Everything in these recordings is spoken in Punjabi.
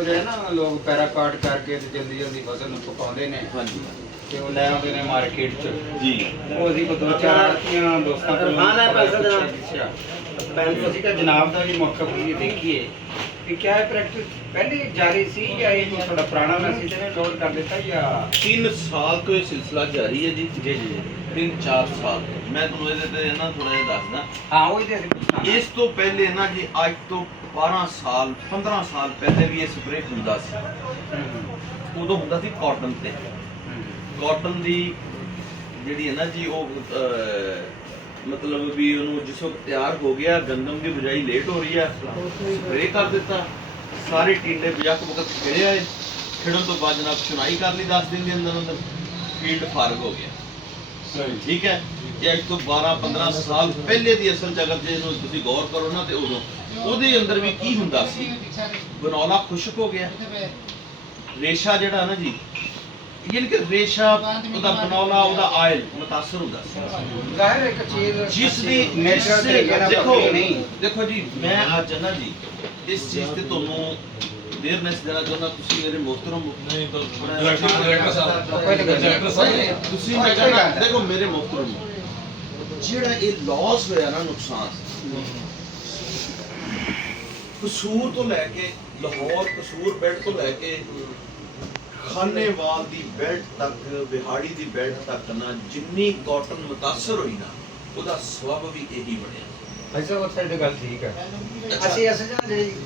ਉਹ ਜਿਹੜੇ ਨਾ ਲੋਕ ਪੈਰਾਕਾਟ ਕਰਕੇ ਤੇ ਜਲਦੀ ਜਲਦੀ ਫਸਲ ਨੂੰ ਪਕਾਉਂਦੇ ਨੇ ਹਾਂਜੀ ਤੇ ਉਹ ਲੈ ਆਉਂਦੇ ਨੇ ਮਾਰਕੀਟ 'ਚ। ਜੀ ਉਹ ਅਸੀਂ ਦੋ ਚਾਰ ਦੋਸਤਾਂ ਕੋਲ ਪੁੱਛਿਆ ਅਸੀਂ ਕਿਹਾ ਜਨਾਬ ਦਾ ਵੀ ਮੌਕਾ ਵੀ ਦੇਖੀਏ ਕਿ ਕਿਆ ਇਹ ਪ੍ਰੈਕਟਿਸ ਪਹਿਲੇ ਜਾਰੀ ਸੀ ਜਾਂ ਇਹ ਕੋਈ ਥੋੜਾ ਪੁਰਾਣਾ ਮੈਸੇਜ ਨੇ ਲੋਡ ਕਰ ਦਿੱਤਾ ਜਾਂ 3 ਸਾਲ ਤੋਂ ਇਹ ਸਿਲਸਿਲਾ ਜਾਰੀ ਹੈ ਜੀ। ਜੀ ਜੀ 3-4 ਸਾਲ ਮੈਂ ਤੁਹਾਨੂੰ ਇਹਦੇ ਤੇ ਨਾ ਥੋੜਾ ਜਿਹਾ ਦੱਸਦਾ। ਹਾਂ ਉਹੀ ਤੇ ਅਸੀਂ ਪੁੱਛਣਾ। ਇਸ ਤੋਂ ਪਹਿਲੇ ਨਾ ਜੀ ਅੱਜ ਤੋਂ 12 ਸਾਲ 15 ਸਾਲ ਪਹਿਲੇ ਵੀ ਇਹ ਸਪਰੇਅ ਹੁੰਦਾ ਸੀ। ਉਦੋਂ ਹੁੰਦਾ ਸੀ ਕਾਟਨ ਤੇ। ਕਾਟਨ ਦੀ ਜਿਹੜੀ ਹੈ ਨਾ ਜੀ ਉਹ ਮਤਲਬ ਵੀ ਉਹਨੂੰ ਜਿਸ ਵਕਤ ਤਿਆਰ ਹੋ ਗਿਆ, ਗੰਦਮ ਦੀ ਬਜਾਈ ਲੇਟ ਹੋ ਰਹੀ ਹੈ, ਸਪਰੇਅ ਕਰ ਦਿੱਤਾ, ਸਾਰੇ ਟਿੰਡੇ ਬਜਕ ਵਕਤ ਖਿੜੇ ਆਏ। ਖਿੜਨ ਤੋਂ ਬਾਅਦ ਜਨਾਬ ਚੁਣਾਈ ਕਰ ਲਈ 10 ਦਿਨ ਦੇ ਅੰਦਰ ਅੰਦਰ, ਫੀਲਡ ਫਾਰਗ ਹੋ ਗਿਆ। ਠੀਕ ਹੈ, ਇਹ ਅੱਜ ਤੋਂ 12-15 ਸਾਲ ਪਹਿਲੇ ਦੀ ਅਸਲ ਚ ਅਗਰ ਜੇ ਇਹਨੂੰ ਤੁਸੀਂ ਗੌਰ ਕਰੋ ਨਾ ਤੇ ਉਦੋਂ ਉਹਦੇ ਅੰਦਰ ਵੀ ਕੀ ਹੁੰਦਾ ਸੀ, ਗਨੌਲਾ ਖੁਸ਼ਕ ਹੋ ਗਿਆ, ਰੇਸ਼ਾ ਜਿਹੜਾ ਨਾ ਜੀ ਯਾਨੀ ਕਿ ਰੇਸ਼ਾ ਉਹਦਾ ਬਨੌਲਾ ਉਹਦਾ ਆਇਲ ਮੁਤਾਸਰ ਹੁੰਦਾ ਸੀ। ਜ਼ਾਹਿਰ ਇੱਕ ਚੀਜ਼ ਜਿਸ ਦੀ ਨੇਚਰ ਤਰੀਕੇ ਨਾਲ ਪੱਕੀ ਨਹੀਂ। ਦੇਖੋ ਜੀ ਮੈਂ ਅੱਜ ਨਾ ਜੀ ਇਸ ਚੀਜ਼ ਤੇ ਤੁਹਾਨੂੰ ਦੇਰਨੈਸ ਦੇਣਾ ਚਾਹੁੰਦਾ। ਤੁਸੀਂ ਮੇਰੇ ਮੁਹਤਰਮ ਤੁਸੀਂ ਮੈਂ ਕਹਿੰਦਾ ਦੇਖੋ ਮੇਰੇ ਮੁਹਤਰਮ ਜਿਹੜਾ ਇਹ ਲਾਸ ਹੋਇਆ ਨਾ ਨੁਕਸਾਨ ਕਸੂਰ ਤੋਂ ਲੈ ਕੇ ਲਾਹੌਰ ਕਸੂਰ ਬੈਲਟ ਤੋਂ ਲੈ ਕੇ ਖਾਨੇਵਾਲ ਦੀ ਬੈਲਟ ਤੱਕ, ਬਿਹਾੜੀ ਦੀ ਬੈਲਟ ਤੱਕ ਨਾ ਜਿੰਨੀ ਕਾਟਨ ਮੁਤਾਸਰ ਹੋਈ ਨਾ ਉਹਦਾ ਸਬਬ ਵੀ ਇਹੀ ਬਣਿਆ। ਵੈਸੇ ਉਹ ਤੁਹਾਡੀ ਗੱਲ ਠੀਕ ਹੈ। ਅਸੀਂ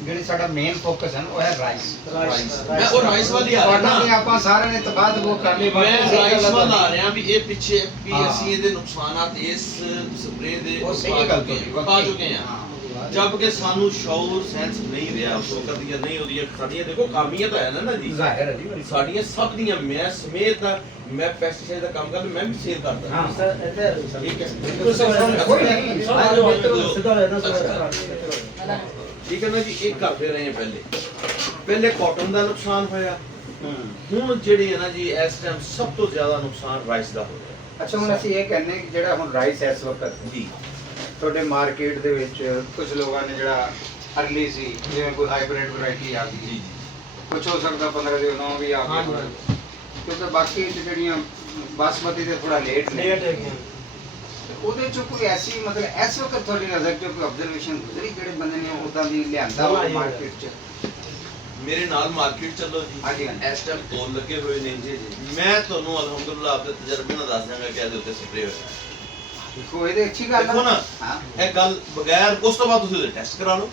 ਜਿਹੜੀ ਸਾਡਾ ਮੇਨ ਫੋਕਸ ਹੈ ਉਹ ਹੈ ਰਾਈਸ। ਮੈਂ ਉਹ ਰਾਈਸ ਵਾਲੀ ਆ ਰਿਹਾ ਨਾ ਆਪਾਂ ਸਾਰਿਆਂ ਨੇ ਤਬਾਦ ਉਹ ਕਰ ਲਈ। ਮੈਂ ਰਾਈਸ ਵਾਲ ਆ ਰਿਹਾ ਵੀ ਇਹ ਪਿੱਛੇ ਵੀ ਅਸੀਂ ਇਹਦੇ ਨੁਕਸਾਨਾਤ ਇਸ ਸਪਰੇਅ ਦੇ ਪਾ ਚੁੱਕੇ ਹਾਂ। ਜਦ ਕਿ ਸਾਨੂੰ ਸ਼ੌਰ ਸੈਂਸ ਨਹੀਂ ਰਿਹਾ ਉਸ ਵਕਤ ਦੀਆਂ ਨਹੀਂ ਉਹਦੀਆਂ ਸਾਡੀਆਂ ਦੇਖੋ ਕਾਮੀਆਂ ਤਾਂ ਹੈ ਨਾ ਜੀ, ਜ਼ਾਹਿਰ ਹੈ ਜੀ ਸਾਡੀਆਂ ਸਭ ਦੀਆਂ ਮੈਂ ਸਮੇਤ ਦਾ ਮੈਂ ਪੈਸਟੀਸਾਈਡ ਦਾ ਕੰਮ ਕਰਦਾ, ਮੈਂ ਵੀ ਸੇਲ ਕਰਦਾ। ਹਾਂ ਸਰ ਠੀਕ ਹੈ ਠੀਕ ਹੈ ਨਾ ਜੀ। ਇਹ ਕਰਦੇ ਰਹੇ ਪਹਿਲੇ ਕਾਟਨ ਦਾ ਨੁਕਸਾਨ ਹੋਇਆ। ਹੁਣ ਜਿਹੜੀ ਹੈ ਨਾ ਜੀ ਇਸ ਟਾਈਮ ਸਭ ਤੋਂ ਜ਼ਿਆਦਾ ਨੁਕਸਾਨ ਰਾਈਸ ਦਾ ਹੋ ਰਿਹਾ। ਅੱਛਾ ਹੁਣ ਅਸੀਂ ਇਹ ਕਹਿੰਦੇ ਕਿ ਜਿਹੜਾ ਹੁਣ ਰਾਈਸ ਇਸ ਵਕਤ ਜੀ ਤੁਹਾਡੇ ਮਾਰਕੀਟ ਦੇ ਵਿੱਚ ਕੁਝ ਲੋਕਾਂ ਨੇ ਜਿਹੜਾ ਅਰਲੀ ਸੀ ਜਿਵੇਂ ਕੋਈ ਹਾਈਬ੍ਰਿਡ ਵੈਰਾਈਟੀ ਆ ਗਈ, ਕੁਝ ਹੋ ਸਕਦਾ 15 ਦੇ ਨੌ ਵੀ ਆ ਗਏ, ਕਿਉਂਕਿ ਬਾਕੀ ਜਿਹੜੀਆਂ ਬਾਸਮਤੀ ਤੇ ਥੋੜਾ ਲੇਟ ਹੈਗੀਆਂ। ਉਹਦੇ ਚ ਕੋਈ ਐਸੀ ਮਤਲਬ ਇਸ ਵਕਤ ਤੁਹਾਡੀ ਨਜ਼ਰ ਚ ਕੋਈ ਆਬਜ਼ਰਵੇਸ਼ਨ ਗੁਜ਼ਰੀ ਜਿਹੜੇ ਬੰਦੇ ਨੇ ਉਦਾਂ ਦੀ ਲਿਆਂਦਾ ਮਾਰਕੀਟ ਚ? ਮੇਰੇ ਨਾਲ ਮਾਰਕੀਟ ਚੱਲੋ ਜੀ, ਇਸ ਟਾਈਮ ਤੋਲ ਲੱਗੇ ਹੋਏ ਨੇ ਜੀ। ਮੈਂ ਤੁਹਾਨੂੰ ਅਲਹਮਦੁਲਿਲਾ ਆਪਣੇ ਤਜਰਬੇ ਨਾਲ ਦੱਸ ਦਾਂਗਾ ਕਿ ਇਹਦੇ ਉੱਤੇ ਸਪਰੇਅ ਹੋਇਆ। ਦੇਖੋ ਇਹਦੇ ਅੱਛੀ ਗੱਲ ਦੇਖੋ ਨਾ ਇਹ ਗੱਲ ਬਗੈਰ ਉਸ ਤੋਂ ਬਾਅਦ ਤੁਸੀਂ ਉਹਦੇ ਟੈਸਟ ਕਰਾ ਲਓ।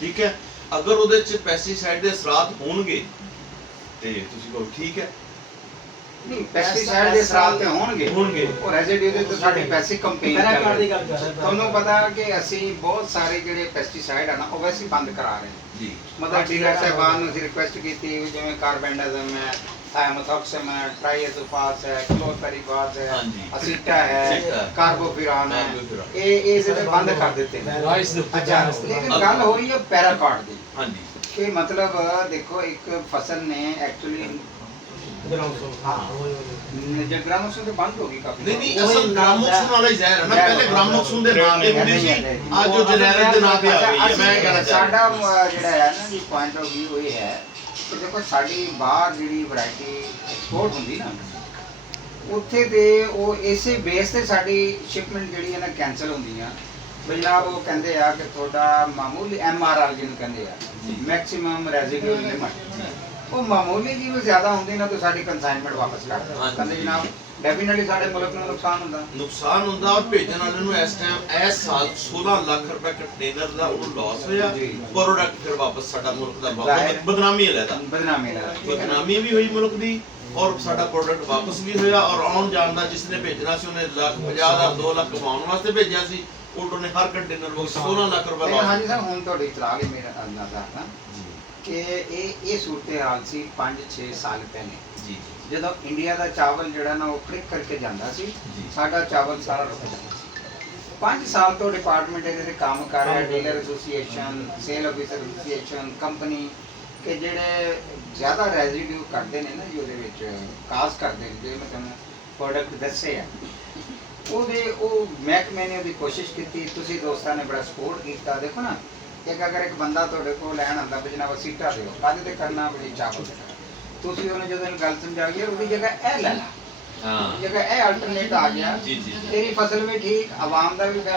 ਠੀਕ ਹੈ, ਅਗਰ ਉਹਦੇ ਚ ਪੈਸਟੀਸਾਈਡ ਦੇ ਅਸਰਾਤ ਹੋਣਗੇ ਤੇ ਤੁਸੀਂ ਕਹੋ ਠੀਕ ਹੈ। ਨਹੀਂ ਪੈਸਟੀਸਾਈਡ ਦੇ ਅਸਰਾਤ ਤੇ ਹੋਣਗੇ ਉਹ ਰੈਜ਼ੀਡਿਊ ਦੇ ਤਾਂ ਸਾਡੀ ਪੈਸੇ ਕੰਪੇਨ ਕਰਦੀ ਗੱਲ ਕਰ ਰਹੇ। ਤੁਹਾਨੂੰ ਪਤਾ ਕਿ ਅਸੀਂ ਬਹੁਤ ਸਾਰੇ ਜਿਹੜੇ ਪੈਸਟੀਸਾਈਡ ਆ ਨਾ ਉਹ ਵੈਸੇ ਬੰਦ ਕਰਾ ਰਹੇ ਹਾਂ ਜੀ। ਮਤਲਬ ਡੀਲਰ ਸਾਹਿਬਾਨ ਨੂੰ ਅਸੀਂ ਰਿਕੁਐਸਟ ਕੀਤੀ ਜਿਵੇਂ ਕਾਰਬੈਂਡਾਜ਼ਮ ਹੈ, ਥਾਇਮੋਥੋਕਸਮ ਹੈ, ਟ੍ਰਾਈਐਜ਼ੋਫਾਸ ਹੈ, ਕਲੋਰਪੈਰੀਫਾਸ ਹੈ, ਅਸੀਟਾ ਹੈ, ਕਾਰਬੋਫਿਰਾਨ ਹੈ, ਇਹ ਜਿਹੜੇ ਬੰਦ ਕਰ ਦਿੱਤੇ ਨੇ। ਅੱਛਾ ਲੇਕਿਨ ਗੱਲ ਹੋ ਰਹੀ ਹੈ ਪੈਰਾਕਾਟ ਦੀ। ਹਾਂਜੀ ਕਿ ਮਤਲਬ ਦੇਖੋ ਇੱਕ ਫਸਲ ਨੇ ਐਕਚੁਅਲੀ ਗ੍ਰਾਮੋਕਸਨ ਤੇ ਬੰਦ ਹੋ ਗਈ ਕਾਫੀ। ਨਹੀਂ ਅਸਲ ਗ੍ਰਾਮੋਕਸਨ ਵਾਲਾ ਹੀ ਜ਼ਹਿਰ ਹੈ ਨਾ। ਪਹਿਲੇ ਗ੍ਰਾਮੋਕਸਨ ਦੇ ਨਾਮ ਤੇ ਹੁੰਦੀ ਸੀ, ਅੱਜ ਉਹ ਜਨਰਿਕ ਦੇ ਨਾਮ ਤੇ ਆ ਗਈ ਹੈ। ਮੈਂ ਕਹਿਣਾ ਸਾਡਾ ਜਿਹੜਾ ਹੈ ਨਾ ਜੀ ਪੁਆਇੰਟ ਆਫ ਵਿਊ ਇਹ ਹੈ ਕਿ ਦੇਖੋ ਸਾਡੀ ਬਾਹਰ ਜਿਹੜੀ ਵੈਰਾਈਟੀ ਐਕਸਪੋਰਟ ਹੁੰਦੀ ਨਾ ਉੱਥੇ ਤੇ ਉਹ ਇਸੇ ਬੇਸ ਤੇ ਸਾਡੀ ਸ਼ਿਪਮੈਂਟ ਜਿਹੜੀ ਹੈ ਨਾ ਕੈਂਸਲ ਹੁੰਦੀਆਂ। ਜਨਾਬ ਉਹ ਕਹਿੰਦੇ ਆ ਕਿ ਤੁਹਾਡਾ ਮਾਮੂਲੀ MRR ਜਿਹਨੂੰ ਕਹਿੰਦੇ ਆ ਮੈਕਸਿਮਮ ਰੈਜ਼ੀਡਿਊ ਲਿਮਿਟ, ਉਹ ਮਾਮੂਲੀ ਜੀ ਵੀ ਜ਼ਿਆਦਾ ਹੁੰਦੀ ਨਾ ਤਾਂ ਸਾਡੀ ਕੰਸਾਈਨਮੈਂਟ ਵਾਪਸ ਕਰ ਦਿੰਦੇ। ਕਹਿੰਦੇ ਜਨਾਬ ਡੈਫੀਨਿਟਲੀ ਸਾਡੇ ਮੁਲਕ ਨੂੰ ਨੁਕਸਾਨ ਹੁੰਦਾ ਔਰ ਭੇਜਣ ਵਾਲੇ ਨੂੰ ਇਸ ਟਾਈਮ ਇਸ ਸਾਲ 16 ਲੱਖ ਰੁਪਏ ਕੰਟੇਨਰ ਦਾ ਉਹਨੂੰ ਲਾਸ ਹੋਇਆ। ਪ੍ਰੋਡਕਟ ਫਿਰ ਵਾਪਸ ਸਾਡਾ ਮੁਲਕ ਦਾ ਬਦਨਾਮੀ ਬਦਨਾਮੀ ਵੀ ਹੋਈ ਮੁਲਕ ਦੀ ਔਰ ਸਾਡਾ ਪ੍ਰੋਡਕਟ ਵਾਪਸ ਵੀ ਹੋਇਆ। ਔਰ ਆਉਣ ਜਾਣ ਦਾ ਜਿਸ ਨੇ ਭੇਜਣਾ ਸੀ ਉਹਨੇ 1,50,000 2 ਲੱਖ ਕਮਾਉਣ ਵਾਸਤੇ ਭੇਜਿਆ ਸੀ, ਉਲਟੋਂ ਨੇ ਹਰ ਕੰਟੇਨਰ ਵਿੱਚ 16 ਲੱਖ ਰੁਪਏ ਲਾਸ। ਹਾਂਜੀ ਸਰ ਹੁਣ ਤੁਹਾਡੀ ਇਤਲਾਹ ਲਈ ਮੇਰਾ ਅੰਦਾਜ਼ਾ ਹੈ ਕਿ ਇਹ ਸੂਰਤ-ਏ-ਹਾਲ ਸੀ 5-6 ਸਾਲ ਪਹਿਲੇ ਜੀ। ਜਦੋਂ ਇੰਡੀਆ ਦਾ ਚਾਵਲ ਜਿਹੜਾ ਨਾ ਉਹ ਕਲਿੱਕ ਕਰਕੇ ਜਾਂਦਾ ਸੀ, ਸਾਡਾ ਚਾਵਲ ਸਾਰਾ ਰੁਕ ਜਾਂਦਾ ਸੀ। 5 ਸਾਲ ਤੋਂ ਡਿਪਾਰਟਮੈਂਟ ਇਹਦੇ ਤੇ ਕੰਮ ਕਰ ਰਿਹਾ, dealer association, sale officer association, company ਕਿ ਜਿਹੜੇ ਜ਼ਿਆਦਾ ਰੈਜ਼ੀਡਿਊ ਕਰਦੇ ਨੇ ਨਾ ਜੀ ਉਹਦੇ ਵਿੱਚ ਕਾਸ ਕਰਦੇ ਨੇ, ਜਿਹੜੇ ਮੈਂ ਤੁਹਾਨੂੰ ਪ੍ਰੋਡਕਟ ਦੱਸੇ ਆ ਉਹ ਮਹਿਕਮੇ ਨੇ ਉਹਦੀ ਕੋਸ਼ਿਸ਼ ਕੀਤੀ, ਤੁਸੀਂ ਦੋਸਤਾਂ ਨੇ ਬੜਾ ਸਪੋਰਟ ਕੀਤਾ। ਦੇਖੋ ਨਾ ਇੱਕ ਅਗਰ ਇੱਕ ਬੰਦਾ ਤੁਹਾਡੇ ਕੋਲ ਲੈਣ ਆਉਂਦਾ ਵੀ ਜਨਾਬ ਸੀਟਾ ਦਿਓ, ਕਾਹਦੇ ਤੇ ਕਰਨਾ ਵੀ ਚਾਵਲ ਤੇ ਕਰਨਾ। ਤੁਸੀਂ ਉਹਨੂੰ ਜਦੋਂ ਇਹਨੂੰ ਗੱਲ ਸਮਝਾਈਏ ਉਹਦੀ ਜਗ੍ਹਾ ਇਹ ਲੈ ਲਾ, ਹਾਂ ਜਗ੍ਹਾ ਇਹ ਅਲਟਰਨੇਟ ਆ ਗਿਆ, ਜੀ ਜੀ ਤੇਰੀ ਫਸਲ ਵੀ ਠੀਕ, ਆਵਾਮ ਦਾ ਵੀ ਖੈਰ